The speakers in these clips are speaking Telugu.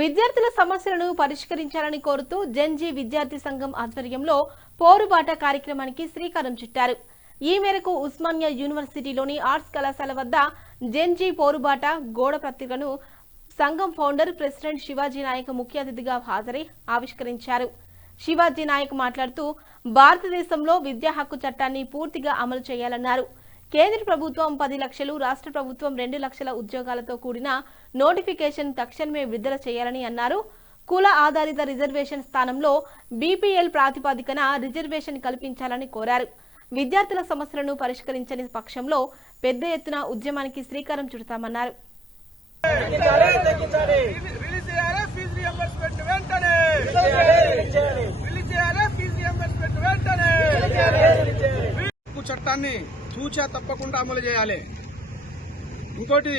విద్యార్థుల సమస్యలను పరిష్కరించాలని కోరుతూ జెన్జీ విద్యార్థి సంఘం ఆధ్వర్యంలో పోరుబాట కార్యక్రమానికి శ్రీకారం చుట్టారు. ఈ మేరకు ఉస్మానియా యూనివర్సిటీలోని ఆర్ట్స్ కళాశాల వద్ద జెన్జీ పోరుబాట గోడ పత్రికను సంఘం ఫౌండర్ ప్రెసిడెంట్ శివాజీ నాయక్ ముఖ్య అతిథిగా హాజరై ఆవిష్కరించారు. శివాజీ నాయక్ మాట్లాడుతూ భారతదేశంలో విద్యా హక్కు చట్టాన్ని పూర్తిగా అమలు చేయాలన్నారు. కేంద్ర ప్రభుత్వం 10 లక్షలు, రాష్ట్ర ప్రభుత్వం 2 లక్షల ఉద్యోగాలతో కూడిన నోటిఫికేషన్ తక్షణమే విడుదల చేయాలని అన్నారు. కుల ఆధారిత రిజర్వేషన్ స్థానంలో బీపీఎల్ ప్రాతిపదికన రిజర్వేషన్ కల్పించాలని కోరారు. విద్యార్థుల సమస్యలను పరిష్కరించని పక్షంలో పెద్ద ఎత్తున ఉద్యమానికి శ్రీకారం చుడతామన్నారు. చట్టాన్ని తూచా తప్పకుండా అమలు చేయాలి. ఇంకోటి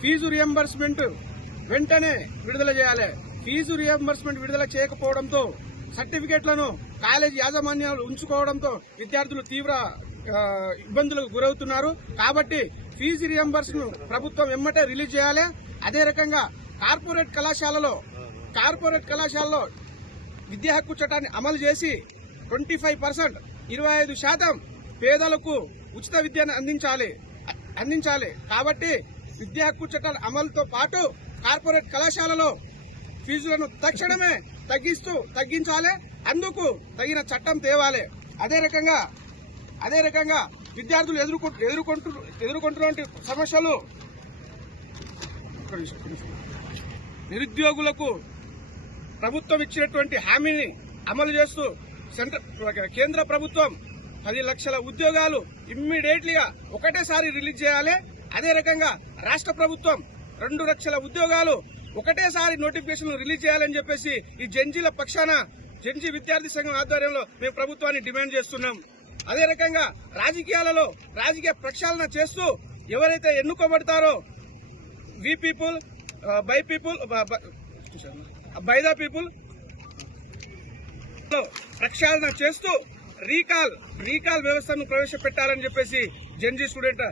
ఫీజు రియంబర్స్మెంట్ వెంటనే విడుదల చేయాలి. ఫీజు రియంబర్స్మెంట్ విడుదల చేయకపోవడంతో సర్టిఫికెట్లను కాలేజీ యాజమాన్యాలు ఉంచుకోవడంతో విద్యార్థులు తీవ్ర ఇబ్బందులకు గురవుతున్నారు. కాబట్టి ఫీజు రియంబర్స్ ను ప్రభుత్వం ఎమ్మటే రిలీజ్ చేయాలి. అదే రకంగా కార్పొరేట్ కళాశాలలో విద్యా హక్కు చట్టాన్ని అమలు చేసి 25% 25% పేదలకు ఉచిత విద్యను అందించాలి. కాబట్టి విద్యా హక్కు చట్టాల అమలుతో పాటు కార్పొరేట్ కళాశాలలో ఫీజులను తక్షణమే తగ్గించాలి. అందుకు తగిన చట్టం తేవాలి. అదే రకంగా విద్యార్థులు ఎదుర్కొంటున్న సమస్యలు నిరుద్యోగులకు ప్రభుత్వం ఇచ్చినటువంటి హామీని అమలు చేస్తూ కేంద్ర ప్రభుత్వం 10 లక్షల ఉద్యోగాలు ఇమ్మీడియట్లీగా ఒకటేసారి రిలీజ్ చేయాలి. అదే రకంగా రాష్ట్ర ప్రభుత్వం 2 లక్షల ఉద్యోగాలు ఒకటేసారి నోటిఫికేషన్ రిలీజ్ చేయాలని చెప్పేసి ఈ జెన్జీల పక్షాన జెన్జీ విద్యార్థి సంఘం ఆధ్వర్యంలో మేము ప్రభుత్వాన్ని డిమాండ్ చేస్తున్నాం. అదే రకంగా రాజకీయ ప్రక్షాళన చేస్తూ ఎవరైతే ఎన్నుకోబడతారో we people by the people ప్రక్షాళన చేస్తూ రీకాల్ వ్యవస్థను ప్రవేశపెట్టాలని చెప్పేసి జెన్జీ స్టూడెంట్